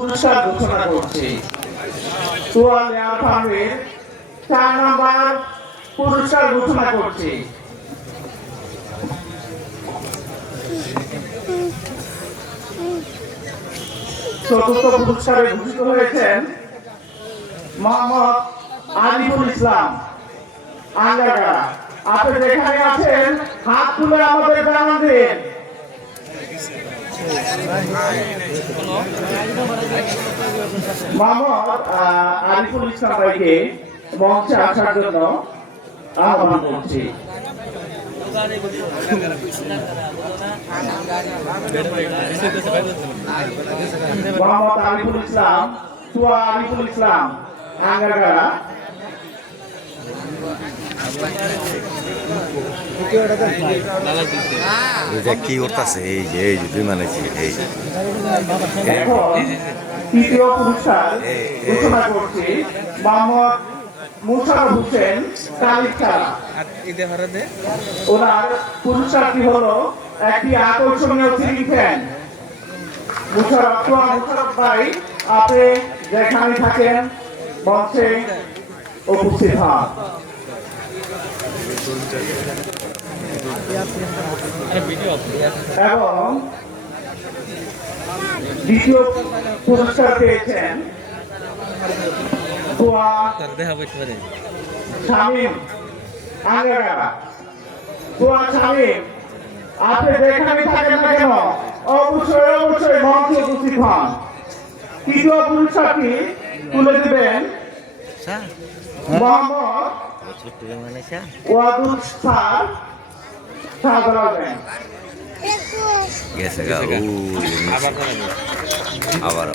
পুরস্কার ঘোষণা করছি। তোয়াল এয়ার ফার্মের চার নাম্বার পুরস্কার ঘোষণা করছি। চতুর্থ পুরস্কারে ভূষিত হয়েছেন মোহাম্মদ আলিফুল ইসলাম। আঙ্গাগা আপনি যেখানে আছেন, হাত তুলে আমাদের জানান দিন। মোহাম্মদ আরিফুল ইসলাম ভাইকে মঞ্চে আসার জন্য আহ্বান করছি। মোহাম্মদ আরিফুল ইসলাম তুয়া আরিফুল ইসলাম আঙ্গাগাড়া এটা কি করতেছে? এই যে এই যে বিমান আছে এই তৃতীয় পুরস্কার মুশারফ হোসেন কালিকারা ওনার পুরস্কারটি হলো একটি আকর্ষণীয় সিলিং ফ্যান মুশারফ মুশারফ ভাই, আপনি যেখানে থাকেন মঞ্চে উপস্থিত হন। এবং দ্বিতীয় পুরস্কার পেয়েছেন শামীম আঙ্গারা তোয়া শামীম আপনি যেখানে থাকেন না কেন? অবশ্যই অবশ্যই মঞ্চে উপস্থিত হন। তৃতীয় পুরস্কারটি তুলে দিবেন মোহাম্মদ ওয়াদুল স্যার সাধারণ গেছে গা আবার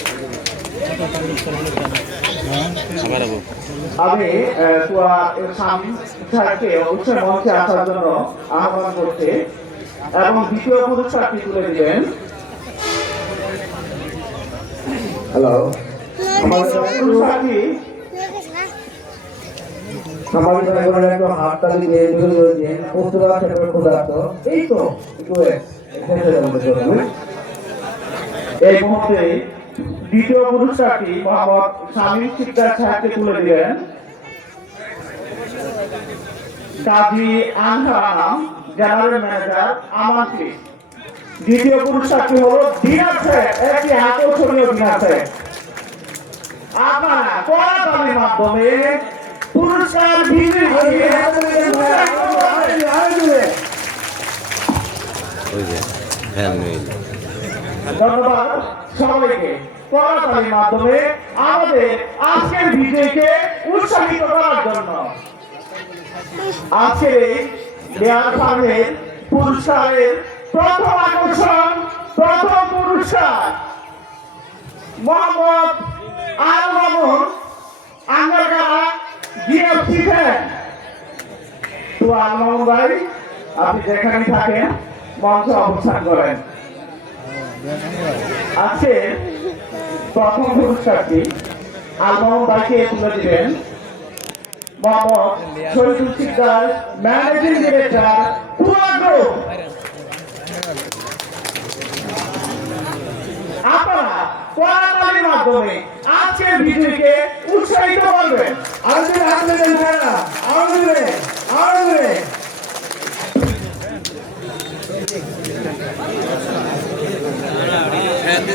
আমি আহ, তুয়া এর স্বামী স্যারকে অবশ্যই মঞ্চে আসার জন্য আহ্বান করছি এবং দ্বিতীয় পুরস্কারটি তুলে দিবেন। হ্যালো আমাদের পুরস্কারটি সামাজিক জীবনের একটু হাততালি দিয়ে, জোরে জোরে দিয়ে আছে ক্ষুধার্ত এই তো, একটু? এই মুহূর্তে দ্বিতীয় পুরস্কারটি মোহাম্মদ স্বামী সিকদার সাহেবকে তুলে দিলেন। কাজী আনহার আনাম, জেনারেল ম্যানেজার আমানটি দ্বিতীয় পুরস্কারটি হলো ডিনার সেট একটি আকর্ষণীয় ডিনার সেট আপনারা কড়াতালির মাধ্যমে পুরস্কার ধন্যবাদ সবাইকে কড়াতালির মাধ্যমে আমাদের আজকের বিজয়কে উৎসাহিত করার জন্য। আজকের এই ফার্মের পুরস্কারের প্রথম আকর্ষণ, প্রথম পুরস্কার, মোহাম্মদ আল মামুন আঙ্গারগাড়া জিএফসি ফ্যান তো আল মামুন ভাই আপনি যেখানে থাকেন, মঞ্চে অবস্থান করেন। আজকে প্রথম পুরস্কারটি তুলে দিবেন Mohammad Shahidul Sikder managing director Pura group. আপনারা মাধ্যমে উৎসাহিত করবেন। হাত দেবেন আরও জোরে ধন্যবাদ ধন্যবাদ সবাইকে প্রথম পুরস্কারের